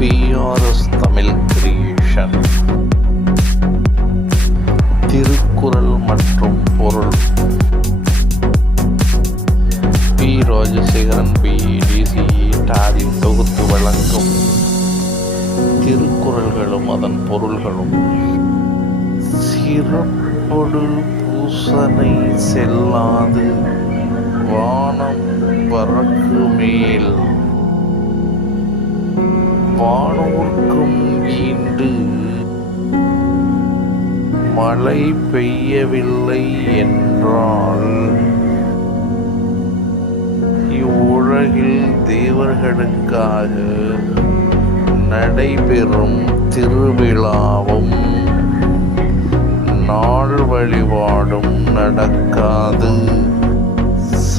BRS Tamil creation. Thirukkural மற்றும் பொருள். B. Rajasekaran பிஇடிசிஇ டாரின் தொகுத்து வழங்கும் திருக்குறள்களும் அதன் பொருள்களும். சிறப்பொடு பூசனை செல்லாது வானம் பறக்கு மேல். வானோர்க்கும் ஈண்டு. மழை பெய்யவில்லை என்றால் இவ்வுலகில் தேவர்களுக்காக நடைபெறும் திருவிழாவும் நாள் வழிபாடும் நடக்காது.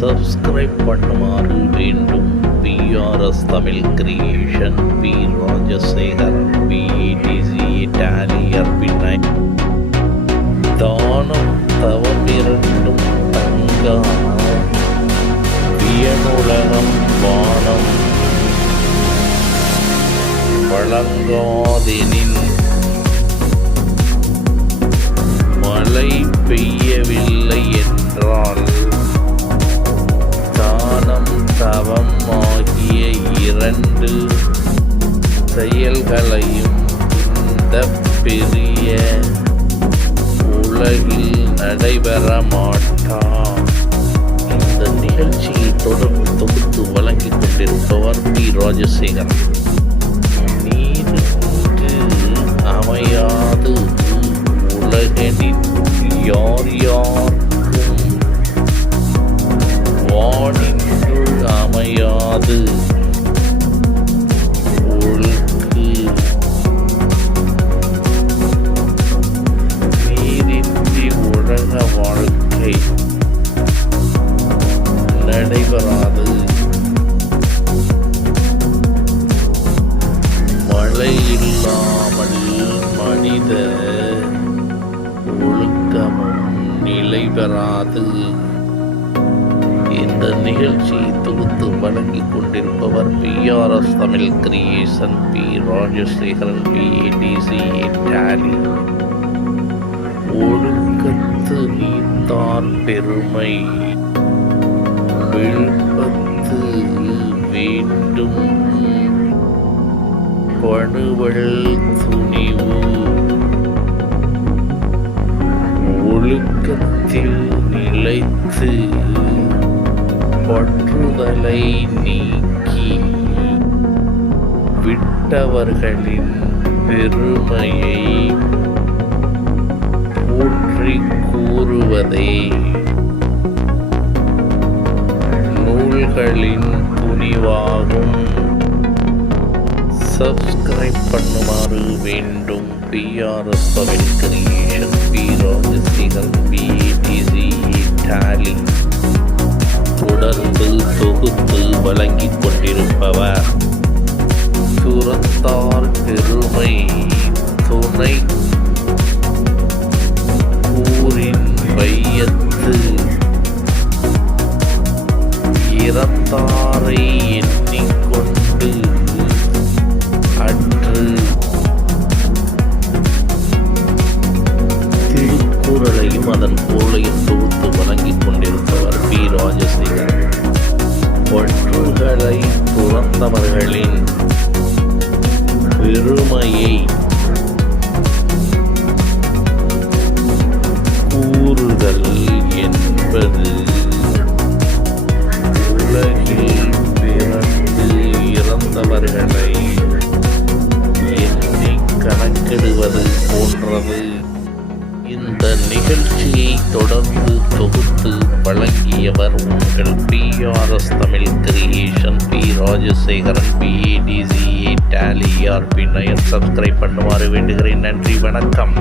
சப்ஸ்கிரைப் பண்ணுமாறு வேண்டும். BRS Tamil creation P Rajasekar பிஇடிசி இட்டாலியர் பின்னை தானம் தவம் இரண்டும் தங்கா வியனுலகம் வானம். வழங்காதெனின் மழை பெய்யவில்லை. செயல்களையும் இந்த பெரிய உலகில் நடைபெற மாட்டான். இந்த நிகழ்ச்சியை தொடர்ந்து தொகுத்து வழங்கிக் கொண்டிருப்பவர் பி. ராஜசேகரன். நீருக்கு அமையாது. உலகனின் நிலை இந்த நிகழ்ச்சியை தொகுத்து வழங்கிக் கொண்டிருப்பவர் BRS Tamil creation P Rajasekaran பிஏடிசி டாலி ஒழுக்கத்து நீத்தான் பெருமை. விழுப்பத்து வேண்டும். பணுவல் துணி ஒழுக்கத்தில் நிலைத்து பற்றுதலை நீக்கி விட்டவர்களின் பெருமையை போற்றி கூறுவதே நூல்களின் துணிவாகும். சப்ஸ்கிரைப் பண்ணுமாறு வேண்டும். BRS Tamil creation P Rajasekar BDC டாலி தொடர்ந்து தொகுத்து வழங்கிக் கொண்டிருப்பவர் அதன் பொருளையும் தொகுத்து வணங்கிக் கொண்டிருந்தவர் பி. ராஜசேகர். ஒற்றுகளை துறந்தவர்களின் பெருமையை கூறுதல் என்பது உலகில் பிறந்து இறந்தவர்களை எண்ணி கணக்கிடுவது போன்றது. இந்த நிகழ்ச்சியை தொடர்ந்து தொகுத்து வழங்கியவர் உங்கள் BRS Tamil creation P Rajasekaran பிஏடிசிஏ டாலி ஆர் பி நயன். சப்ஸ்கிரைப் பண்ணுமாறு வேண்டுகிறேன். நன்றி வணக்கம்.